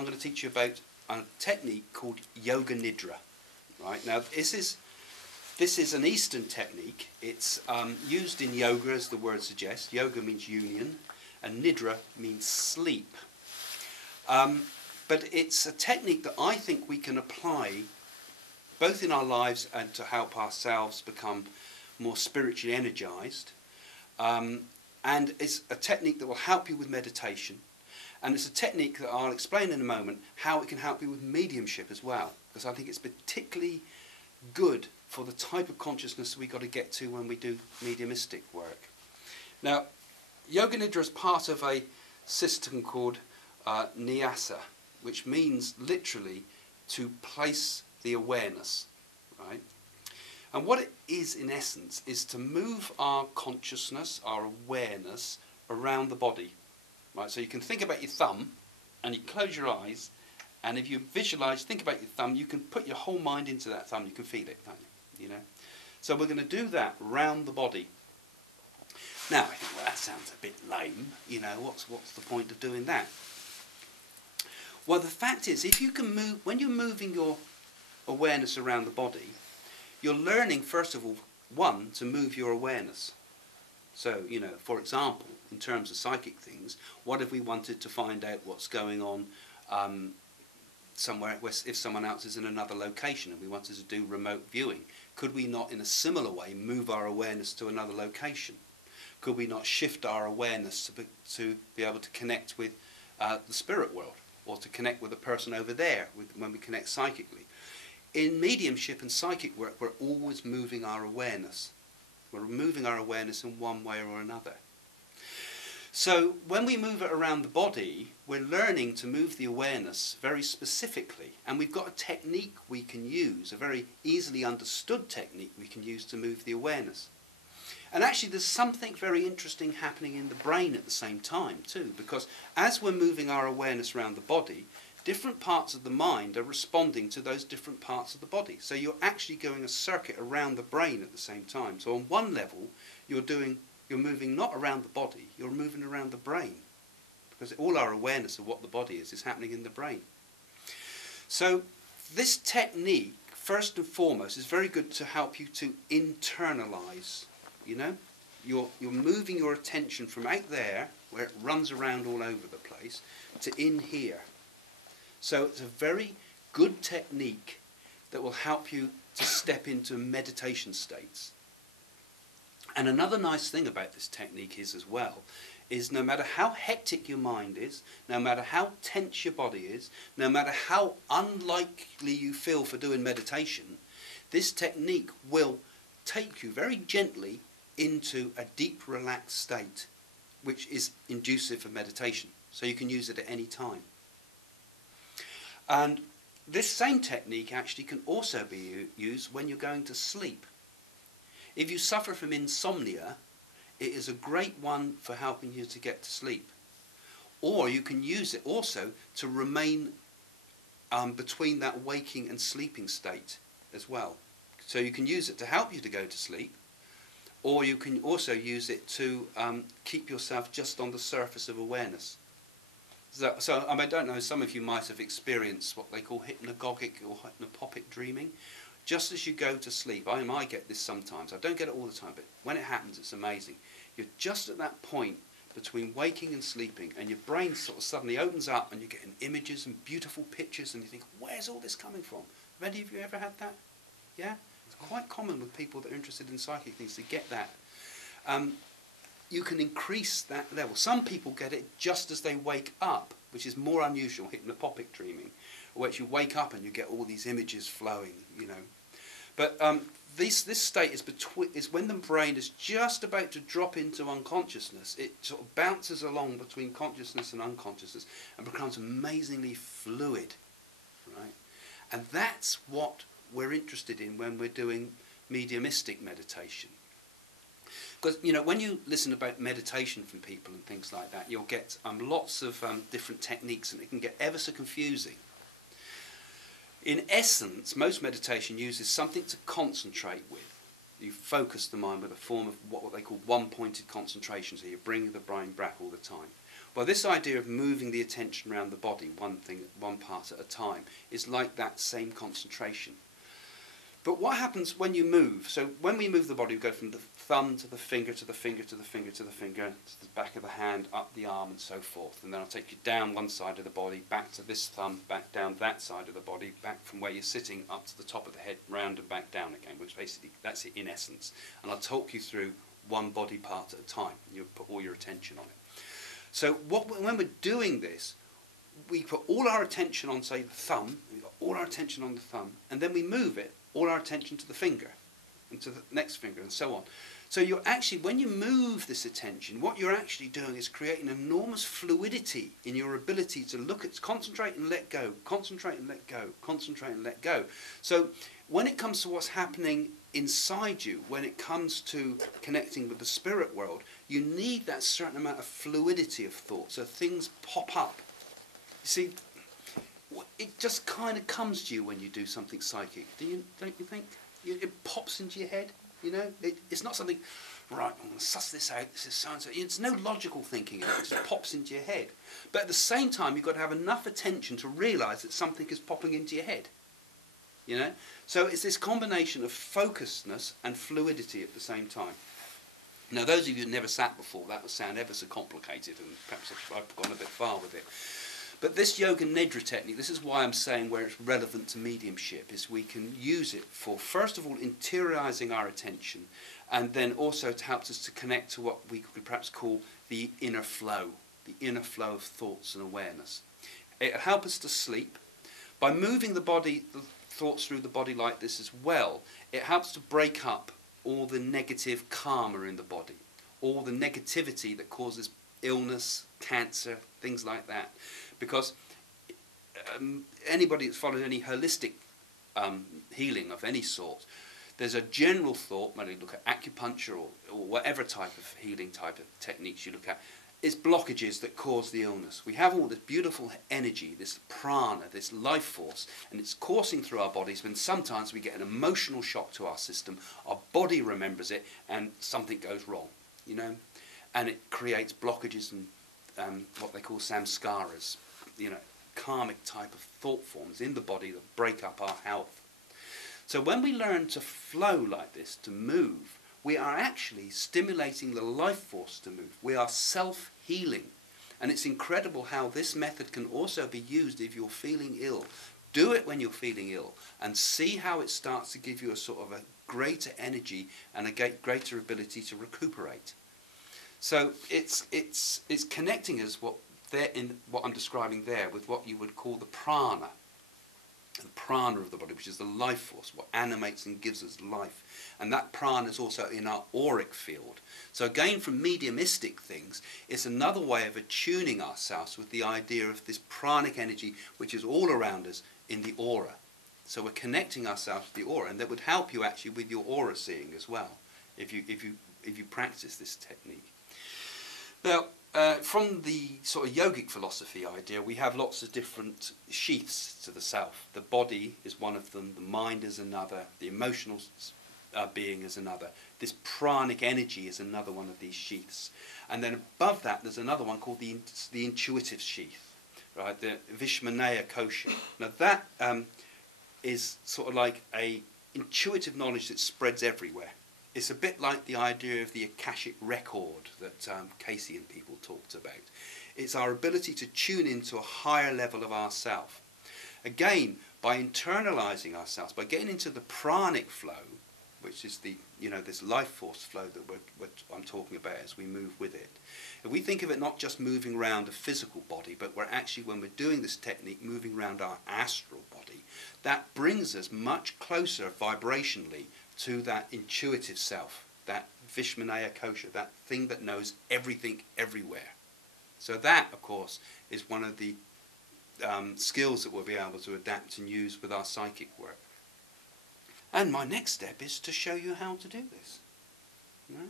I'm going to teach you about a technique called Yoga Nidra. Right, now this is an Eastern technique. It's used in yoga, as the word suggests. Yoga means union, and Nidra means sleep. But it's a technique that I think we can apply both in our lives and to help ourselves become more spiritually energized. And it's a technique that will help you with meditation. And it's a technique that I'll explain in a moment how it can help you with mediumship as well. Because I think it's particularly good for the type of consciousness we've got to get to when we do mediumistic work. Now, Yoga Nidra is part of a system called Nyasa, which means literally to place the awareness, right? And what it is in essence is to move our consciousness, our awareness around the body, right? So you can think about your thumb and you close your eyes, and if you visualize, think about your thumb, you can put your whole mind into that thumb, you can feel it, can't you? You know? So we're going to do that round the body. Now, I think, well, that sounds a bit lame, you know, what's the point of doing that? Well, the fact is, if you can move, when you're moving your awareness around the body, you're learning, first of all, one, to move your awareness. So, you know, for example, in terms of psychic things, what if we wanted to find out what's going on somewhere, if someone else is in another location and we wanted to do remote viewing? Could we not, in a similar way, move our awareness to another location? Could we not shift our awareness to be able to connect with the spirit world, or to connect with a person over there when we connect psychically? In mediumship and psychic work, we're always moving our awareness. We're moving our awareness in one way or another. So when we move it around the body, we're learning to move the awareness very specifically. And we've got a technique we can use, a very easily understood technique we can use to move the awareness. And actually there's something very interesting happening in the brain at the same time too, because as we're moving our awareness around the body, different parts of the mind are responding to those different parts of the body. So you're actually going a circuit around the brain at the same time. So on one level, you're moving not around the body, you're moving around the brain. Because all our awareness of what the body is happening in the brain. So this technique, first and foremost, is very good to help you to internalize. You know, you're moving your attention from out there, where it runs around all over the place, to in here. So it's a very good technique that will help you to step into meditation states. And another nice thing about this technique is as well, is no matter how hectic your mind is, no matter how tense your body is, no matter how unlikely you feel for doing meditation, this technique will take you very gently into a deep relaxed state, which is inducive of meditation. So you can use it at any time. And this same technique actually can also be used when you're going to sleep. If you suffer from insomnia, it is a great one for helping you to get to sleep. Or you can use it also to remain between that waking and sleeping state as well. So you can use it to help you to go to sleep, or you can also use it to keep yourself just on the surface of awareness. So I don't know, some of you might have experienced what they call hypnagogic or hypnopopic dreaming. Just as you go to sleep, I get this sometimes, I don't get it all the time, but when it happens it's amazing. You're just at that point between waking and sleeping, and your brain sort of suddenly opens up and you're getting images and beautiful pictures, and you think, where's all this coming from? Have any of you ever had that? Yeah? It's quite common with people that are interested in psychic things to get that. You can increase that level. Some people get it just as they wake up, which is more unusual, hypnopopic dreaming, where you wake up and you get all these images flowing, you know. But this state is when the brain is just about to drop into unconsciousness. It sort of bounces along between consciousness and unconsciousness and becomes amazingly fluid, right? And that's what we're interested in when we're doing mediumistic meditation. Because, you know, when you listen about meditation from people and things like that, you'll get lots of different techniques, and it can get ever so confusing. In essence, most meditation uses something to concentrate with. You focus the mind with a form of what they call one-pointed concentration, so you're bringing the brain back all the time. Well, this idea of moving the attention around the body, one part at a time, is like that same concentration. But what happens when you move? So when we move the body, we go from the thumb to the finger, to the finger, to the finger, to the finger, to the back of the hand, up the arm, and so forth. And then I'll take you down one side of the body, back to this thumb, back down that side of the body, back from where you're sitting up to the top of the head, round and back down again, which basically, that's it in essence. And I'll talk you through one body part at a time. You'll put all your attention on it. So when we're doing this, we put all our attention on, say, the thumb, we've got all our attention on the thumb, and then we move it, all our attention to the finger, and to the next finger, and so on. So you're actually, when you move this attention, what you're actually doing is creating enormous fluidity in your ability to look at, concentrate and let go, concentrate and let go, concentrate and let go. So when it comes to what's happening inside you, when it comes to connecting with the spirit world, you need that certain amount of fluidity of thought, so things pop up. You see, it just kind of comes to you when you do something psychic, don't you think? It pops into your head, you know? It's not something, right, I'm going to suss this out, this is so-and-so. It's no logical thinking, it just pops into your head. But at the same time, you've got to have enough attention to realise that something is popping into your head, you know? So it's this combination of focusedness and fluidity at the same time. Now, those of you who've never sat before, that would sound ever so complicated, and perhaps I've gone a bit far with it. But this yoga Nidra technique, this is why I'm saying where it's relevant to mediumship, is we can use it for, first of all, interiorising our attention, and then also it helps us to connect to what we could perhaps call the inner flow of thoughts and awareness. It'll help us to sleep. By moving the body, the thoughts through the body like this as well, it helps to break up all the negative karma in the body, all the negativity that causes illness, cancer, things like that. Because anybody that's followed any holistic healing of any sort, there's a general thought, when you look at acupuncture or whatever type of healing type of techniques you look at, it's blockages that cause the illness. We have all this beautiful energy, this prana, this life force, and it's coursing through our bodies, when sometimes we get an emotional shock to our system, our body remembers it, and something goes wrong, you know? And it creates blockages and what they call samskaras, you know, karmic type of thought forms in the body that break up our health. So when we learn to flow like this, to move, we are actually stimulating the life force to move. We are self-healing. And it's incredible how this method can also be used if you're feeling ill. Do it when you're feeling ill and see how it starts to give you a sort of a greater energy and a greater ability to recuperate. So it's connecting us what I'm describing there with what you would call the prana of the body, which is the life force, what animates and gives us life. And that prana is also in our auric field. So again, from mediumistic things, it's another way of attuning ourselves with the idea of this pranic energy which is all around us in the aura. So we're connecting ourselves to the aura, and that would help you actually with your aura seeing as well, if you practice this technique. Now, from the sort of yogic philosophy idea, we have lots of different sheaths to the self. The body is one of them, the mind is another, the emotional being is another. This pranic energy is another one of these sheaths. And then above that, there's another one called the intuitive sheath, right? The Vishmanaya kosha. Now that is sort of like a intuitive knowledge that spreads everywhere. It's a bit like the idea of the Akashic record that Casey and people talked about. It's our ability to tune into a higher level of ourself. Again, by internalising ourselves, by getting into the pranic flow, which is the, you know, this life force flow that I'm talking about as we move with it. If we think of it not just moving around a physical body, but we're actually, when we're doing this technique, moving around our astral body, that brings us much closer vibrationally to that intuitive self, that Vishmanaya kosha, that thing that knows everything everywhere. So that, of course, is one of the skills that we'll be able to adapt and use with our psychic work. And my next step is to show you how to do this. Right?